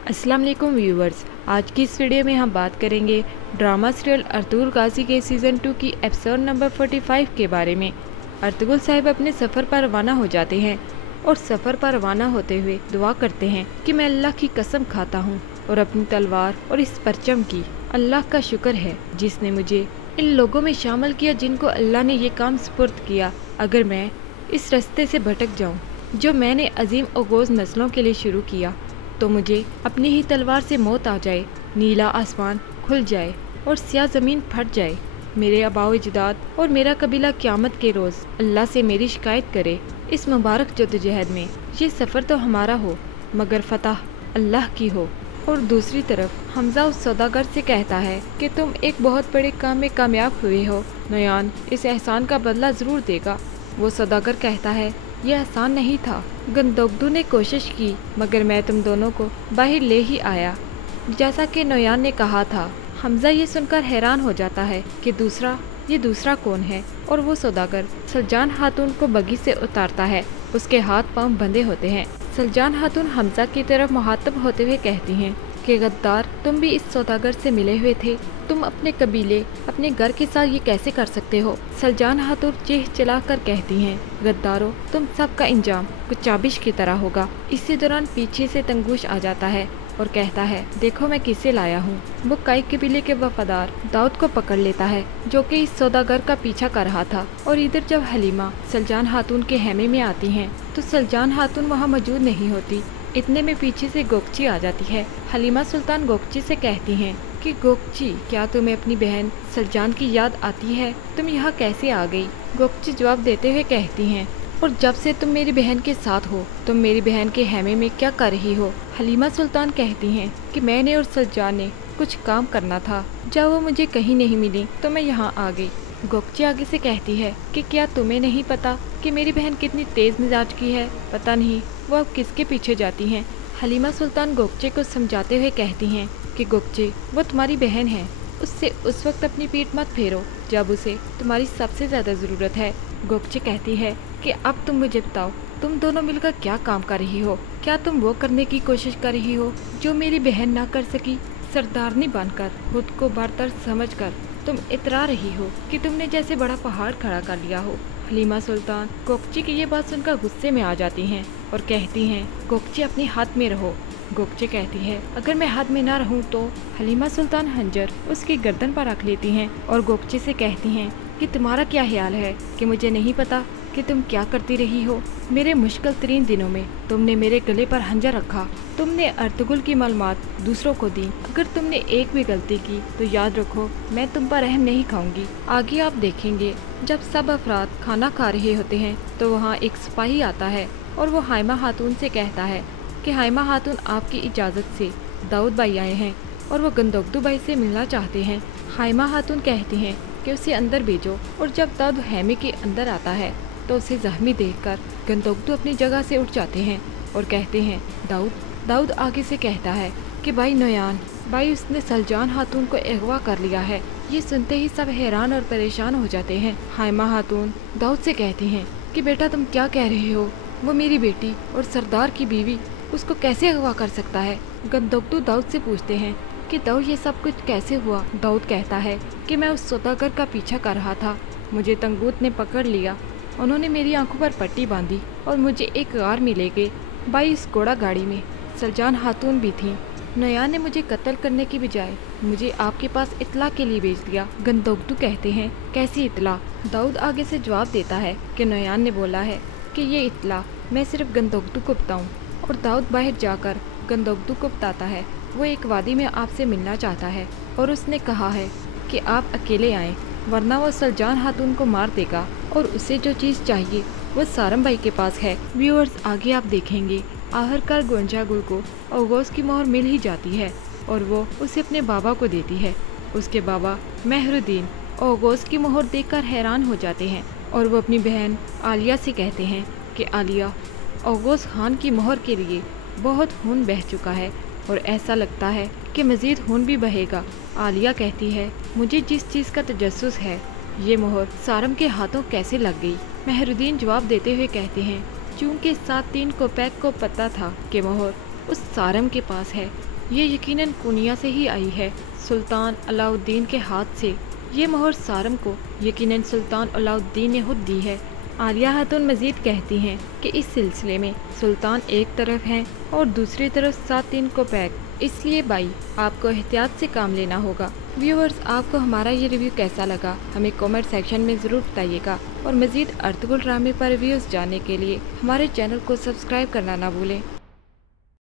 अस्सलाम वालेकुम व्यूवर्स, आज की इस वीडियो में हम बात करेंगे ड्रामा सीरियल अर्तुगरुल गाजी के सीज़न 2 की एपिसोड नंबर 45 के बारे में। अर्तुगरुल साहब अपने सफ़र पर रवाना हो जाते हैं और सफ़र पर रवाना होते हुए दुआ करते हैं कि मैं अल्लाह की कसम खाता हूँ और अपनी तलवार और इस परचम की, अल्लाह का शुक्र है जिसने मुझे इन लोगों में शामिल किया जिनको अल्लाह ने ये काम सुपुर्द किया। अगर मैं इस रास्ते से भटक जाऊँ जो मैंने अजीम ओगोज़ नस्लों के लिए शुरू किया तो मुझे अपनी ही तलवार से मौत आ जाए, नीला आसमान खुल जाए और स्याह ज़मीन फट जाए। मेरे आबाओ अजदाद और मेरा कबीला क़यामत के रोज़ अल्लाह से मेरी शिकायत करे। इस मुबारक जद्दोजहद में ये सफ़र तो हमारा हो मगर फ़तह अल्लाह की हो। और दूसरी तरफ हमज़ा उस सौदागर से कहता है कि तुम एक बहुत बड़े काम में कामयाब हुए हो, नयान इस एहसान का बदला ज़रूर देगा। वो सौदागर कहता है यह आसान नहीं था, गंदोगदू ने कोशिश की मगर मैं तुम दोनों को बाहर ले ही आया जैसा कि नोयान ने कहा था। हमज़ा ये सुनकर हैरान हो जाता है कि ये दूसरा कौन है और वो सौदागर सलजान खातून को बगी से उतारता है। उसके हाथ पांव बंधे होते हैं। सलजान खातून हमज़ा की तरफ मुखातब होते हुए कहती हैं कि गद्दार, तुम भी इस सौदागर से मिले हुए थे, तुम अपने कबीले अपने घर के साथ ये कैसे कर सकते हो। सलजान खातून चीख चिल्ला कर कहती हैं, गद्दारों, तुम सब का इंजाम कुछ चाबिश की तरह होगा। इसी दौरान पीछे से तंगूश आ जाता है और कहता है, देखो मैं किसे लाया हूँ। वो काई कबीले के वफादार दाऊद को पकड़ लेता है जो कि इस सौदागर का पीछा कर रहा था। और इधर जब हलीमा सलजान खातून के हैमे में आती हैं तो सलजान खातून वहाँ मौजूद नहीं होती। इतने में पीछे से गोकची आ जाती है। हलीमा सुल्तान गोकची से कहती हैं कि गोकची, क्या तुम्हें अपनी बहन सलजान की याद आती है? तुम यहाँ कैसे आ गई? गोकची जवाब देते हुए कहती हैं, और जब से तुम मेरी बहन के साथ हो, तुम मेरी बहन के हैमे में क्या कर रही हो? हलीमा सुल्तान कहती हैं कि मैंने और सलजान ने कुछ काम करना था, जब वो मुझे कहीं नहीं मिली तो मैं यहाँ आ गई। गोकची आगे से कहती है कि क्या तुम्हें नहीं पता कि मेरी बहन कितनी तेज़ मिजाज की है? पता नहीं वो अब किसके पीछे जाती हैं। हलीमा सुल्तान गोकचे को समझाते हुए कहती हैं कि गोकचे, वो तुम्हारी बहन है, उससे उस वक्त अपनी पीठ मत फेरो जब उसे तुम्हारी सबसे ज़्यादा ज़रूरत है। गोकचे कहती है कि अब तुम मुझे बताओ, तुम दोनों मिलकर क्या काम कर रही हो? क्या तुम वो करने की कोशिश कर रही हो जो मेरी बहन ना कर सकी? सरदारनी बनकर, खुद को बरतर समझकर तुम इतरा रही हो कि तुमने जैसे बड़ा पहाड़ खड़ा कर लिया हो। हलीमा सुल्तान गोकची की ये बात सुनकर गुस्से में आ जाती हैं और कहती हैं, गोकची अपने हाथ में रहो। गोकची कहती है, अगर मैं हाथ में ना रहूं तो? हलीमा सुल्तान हंजर उसकी गर्दन पर रख लेती हैं और गोकची से कहती हैं कि तुम्हारा क्या ख्याल है कि मुझे नहीं पता कि तुम क्या करती रही हो? मेरे मुश्किल तरीन दिनों में तुमने मेरे गले पर हंजर रखा, तुमने अर्तुगरुल की मालूमात दूसरों को दी। अगर तुमने एक भी गलती की तो याद रखो, मैं तुम पर रहम नहीं खाऊंगी। आगे आप देखेंगे जब सब अफराद खाना खा रहे होते हैं तो वहाँ एक सिपाही आता है और वो हाइमा खातून से कहता है कि हाइमा खातून, आपकी इजाज़त से दाऊद भाई आए हैं और वो गंदोगदू भाई से मिलना चाहते हैं। हाइमा खातून कहती हैं कि उसे अंदर भेजो। और जब दाऊद हैमे के अंदर आता है तो उसे जख्मी देखकर गंदोगदू अपनी जगह से उठ जाते हैं और कहते हैं, दाऊद आगे से कहता है कि भाई नोयान, भाई उसने सलजान खातून को अगवा कर लिया है। ये सुनते ही सब हैरान और परेशान हो जाते हैं। हाइमा खातून दाऊद से कहती हैं कि बेटा, तुम क्या कह रहे हो? वो मेरी बेटी और सरदार की बीवी, उसको कैसे अगवा कर सकता है? गंदोगदू दाऊद से पूछते हैं कि दाऊद, ये सब कुछ कैसे हुआ? दाऊद कहता है कि मैं उस सौदागर का पीछा कर रहा था, मुझे तंगूत ने पकड़ लिया, उन्होंने मेरी आंखों पर पट्टी बांधी और मुझे एक गार में ले गए। भाई, इस घोड़ा गाड़ी में सलजान खातून भी थी। नयान ने मुझे कत्ल करने की बजाय मुझे आपके पास इतला के लिए भेज दिया। गंदोगदू कहते हैं, कैसी इतला? दाऊद आगे से जवाब देता है कि नयान ने बोला है कि ये इतला मैं सिर्फ गंदोगदू को बताऊं। और दाऊद बाहर जाकर गंदोगदू को बताता है वो एक वादी में आपसे मिलना चाहता है और उसने कहा है कि आप अकेले आएँ वरना वो सलजान खातून को मार देगा और उसे जो चीज़ चाहिए वो सारम भाई के पास है। व्यूअर्स, आगे आप देखेंगे आखिरकार गोंजा गुल को ओगोज़ की मोहर मिल ही जाती है और वो उसे अपने बाबा को देती है। उसके बाबा मेहरुद्दीन ओगोज़ की मोहर देखकर हैरान हो जाते हैं और वो अपनी बहन आलिया से कहते हैं कि आलिया, ओगोज़ खान की मोहर के लिए बहुत खून बह चुका है और ऐसा लगता है कि मज़ीद खून भी बहेगा। आलिया कहती है, मुझे जिस चीज़ का तजस्सुस है, ये मोहर सारम के हाथों कैसे लग गई? मेहरुद्दीन जवाब देते हुए कहते हैं, चूँकि 7-3 कोपैक को पता था कि मोहर उस सारम के पास है, ये यकीनन कुनिया से ही आई है। सुल्तान अलाउद्दीन के हाथ से ये मोहर सारम को यकीनन सुल्तान अलाउद्दीन ने खुद दी है। आलिया खातून मजीद कहती हैं कि इस सिलसिले में सुल्तान एक तरफ हैं और दूसरी तरफ सातिन कोपैक, इसलिए भाई आपको एहतियात से काम लेना होगा। व्यूअर्स, आपको हमारा ये रिव्यू कैसा लगा हमें कमेंट सेक्शन में ज़रूर बताइएगा और मज़ीद अर्तुगरुल ड्रामे पर रिव्यूज़ जानने के लिए हमारे चैनल को सब्सक्राइब करना ना भूलें।